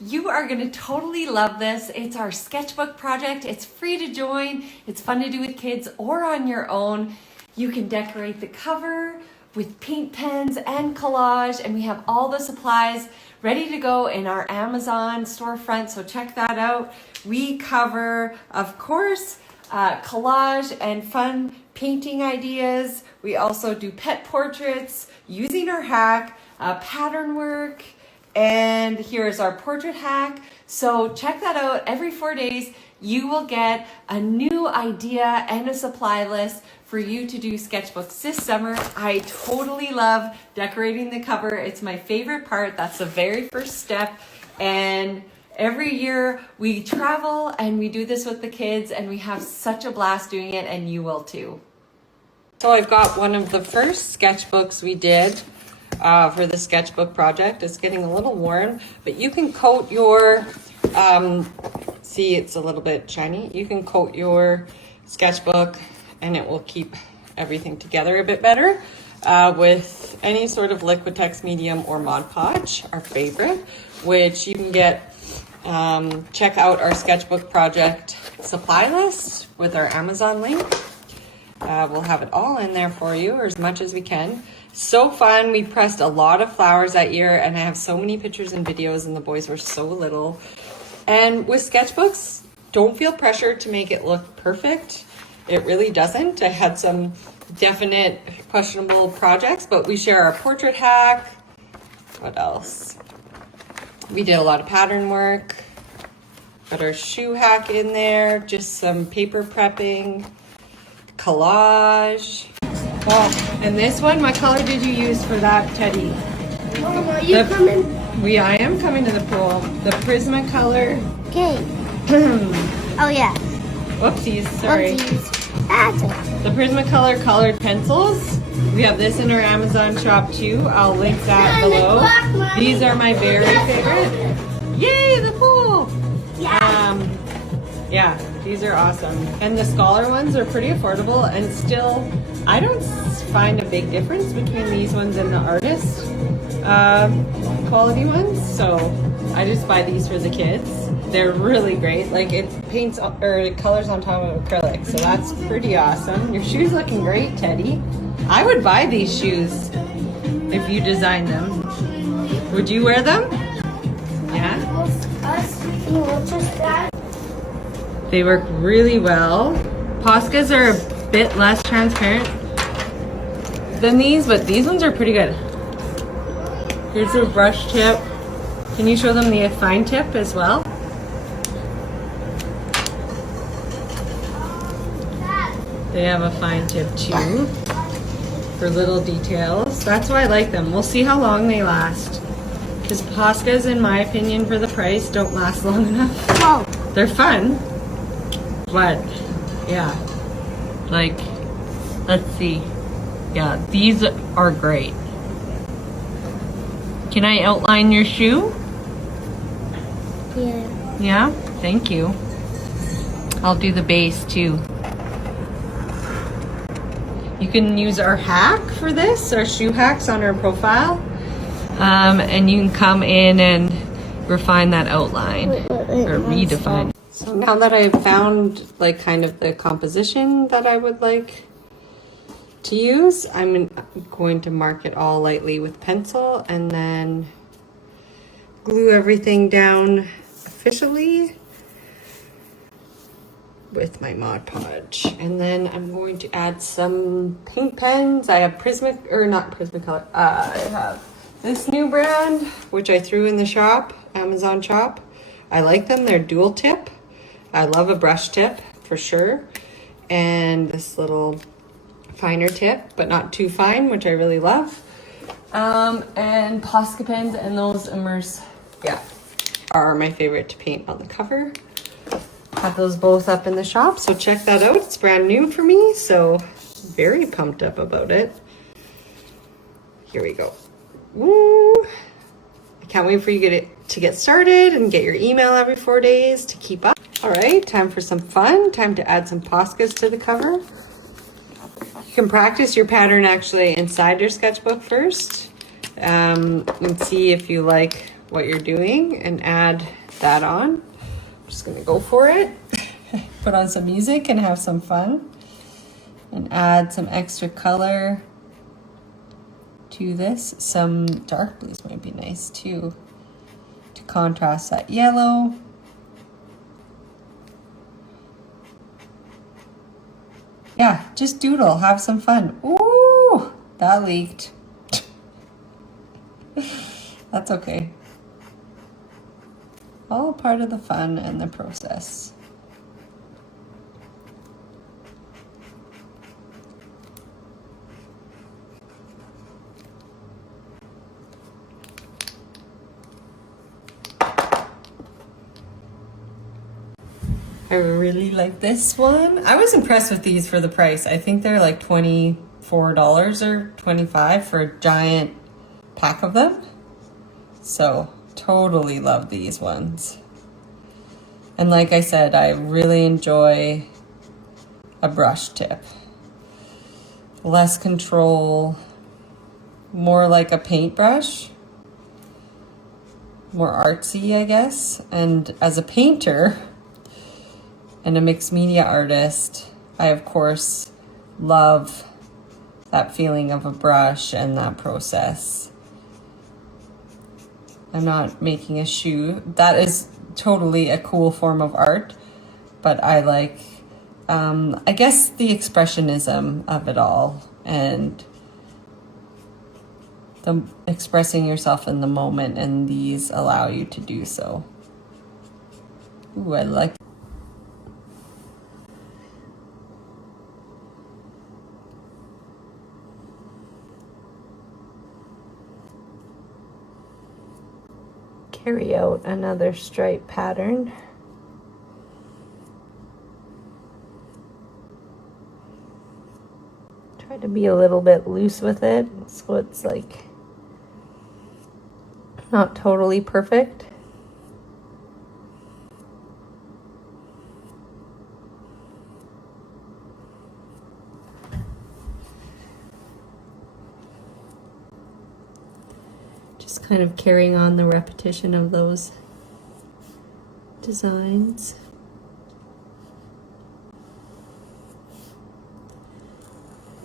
You are going to totally love this. It's our sketchbook project. It's free to join. It's fun to do with kids or on your own. You can decorate the cover with paint pens and collage, and we have all the supplies ready to go in our Amazon storefront, so check that out. We cover, of course, collage and fun painting ideas. We also do pet portraits using our hack, pattern work, and here's our portrait hack. So check that out. Every 4 days, you will get a new idea and a supply list for you to do sketchbooks this summer. I totally love decorating the cover. It's my favorite part. That's the very first step. And every year we travel and we do this with the kids, and we have such a blast doing it, and you will too. So I've got one of the first sketchbooks we did for the sketchbook project. It's getting a little worn, but you can coat your, see it's a little bit shiny. You can coat your sketchbook and it will keep everything together a bit better with any sort of Liquitex medium or Mod Podge, our favorite, which you can get, check out our sketchbook project supply list with our Amazon link. We'll have it all in there for you, or as much as we can. So fun. We pressed a lot of flowers that year, and I have so many pictures and videos, and the boys were so little. And with sketchbooks, don't feel pressure to make it look perfect. It really doesn't. I had some definite questionable projects, but we share our portrait hack. What else? We did a lot of pattern work. Got our shoe hack in there, just some paper prepping, collage. Oh, and this one, what color did you use for that, Teddy? Mom, are you coming? I am coming to the pool. The Prismacolor. Okay. Oh yeah. Whoopsies, sorry. Whoopsies. That's okay. The Prismacolor colored pencils. We have this in our Amazon shop too. I'll link that below. These are my very favorite. Yay, the pool! Yeah, these are awesome. And the Scholar ones are pretty affordable, and still, I don't find a big difference between these ones and the artist quality ones. So I just buy these for the kids. They're really great. Like, it paints or it colors on top of acrylic, so that's pretty awesome. Your shoes looking great, Teddy. I would buy these shoes if you designed them. Would you wear them? Yeah? They work really well. Poscas are a bit less transparent than these, but these ones are pretty good. Here's a brush tip. Can you show them the fine tip as well? They have a fine tip too for little details. That's why I like them. We'll see how long they last. Because Poscas, in my opinion, for the price, don't last long enough. Oh. They're fun, but yeah, like, let's see. Yeah, these are great. Can I outline your shoe? Yeah. Yeah? Thank you. I'll do the base too. You can use our hack for this, our shoe hacks on our profile. And you can come in and refine that outline or redefine. So now that I've found like kind of the composition that I would like to use, I'm going to mark it all lightly with pencil and then glue everything down officially with my Mod Podge. And then I'm going to add some paint pens. I have Prismacolor. I have this new brand, which I threw in the shop, Amazon shop. I like them. They're dual tip. I love a brush tip for sure. And this little finer tip, but not too fine, which I really love. And Posca pens, and those Immerse, yeah, are my favorite to paint on the cover. Have those both up in the shop, so check that out. It's brand new for me, so very pumped up about it. Here we go. Woo! I can't wait for you to get started and get your email every 4 days to keep up. All right, time for some fun. Time to add some Poscas to the cover. You can practice your pattern actually inside your sketchbook first and see if you like what you're doing and add that on. I'm just gonna go for it. Put on some music and have some fun. And add some extra color to this. Some dark blues might be nice too, to contrast that yellow. Yeah, just doodle, have some fun. Ooh, that leaked. That's okay. All part of the fun and the process. I really like this one. I was impressed with these for the price. I think they're like $24 or $25 for a giant pack of them. So totally love these ones. And like I said, I really enjoy a brush tip. Less control, more like a paintbrush. More artsy, I guess. And as a painter and a mixed media artist, I of course love that feeling of a brush and that process. I'm not making a shoe. That is totally a cool form of art, but I like, I guess, the expressionism of it all and the expressing yourself in the moment, and these allow you to do so. Ooh, I like. Carry out another stripe pattern. Try to be a little bit loose with it so it's like not totally perfect. Just kind of carrying on the repetition of those designs.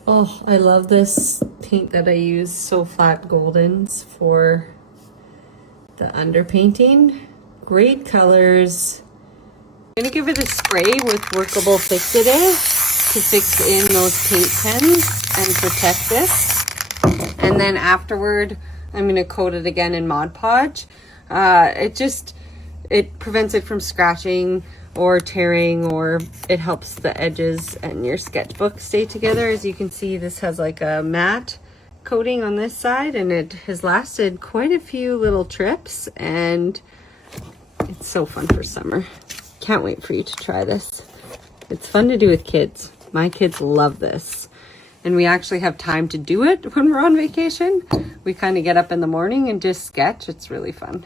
Oh, I love this paint that I use, So Flat Goldens, for the underpainting. Great colors. I'm gonna give it a spray with workable fixative to fix in those paint pens and protect this. And then afterward, I'm gonna coat it again in Mod Podge. It prevents it from scratching or tearing, or it helps the edges and your sketchbook stay together. As you can see, this has like a matte coating on this side, and it has lasted quite a few little trips, and it's so fun for summer. Can't wait for you to try this. It's fun to do with kids. My kids love this. And we actually have time to do it when we're on vacation. We kind of get up in the morning and just sketch. It's really fun.